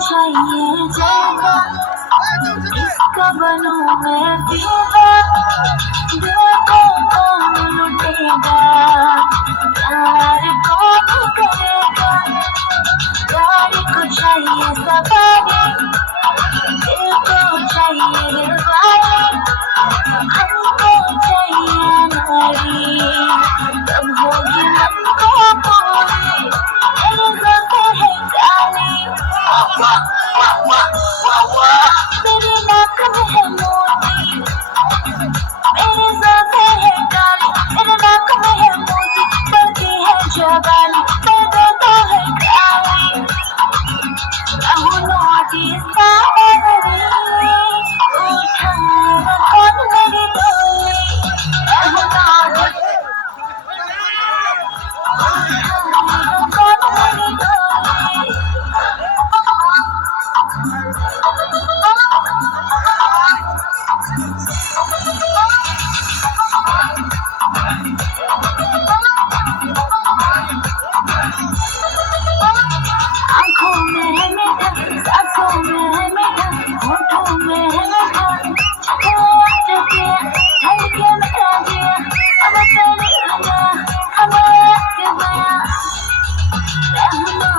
चाहिए जैसा इसका बनूं मैं पीवा, देखो कौन लुटेगा, प्यार कौन करेगा। प्यार को चाहिए सवारी, दिल को चाहिए दिलवारी, हमको चाहिए नारी, तब होगी हमको पूरी। मेरे ज़ोंपे है काली, मेरी नाक में है मोती, मेरे ज़ोंपे है काली, मेरे नाक में है मोती, बढ़ती है जवानी, मेरे तो है काली। कहूँ नौटी सावरी, उठाना कौन मेरी डोली, कहूँ नौटी उठाना कौन मेरी डोली। आँखों में है मीठा, सांसों में है मीठा, होठों में है मीठा, आज पिया हल्के मिटा दिया, अब तेरी लगा हमारा के बया, रहना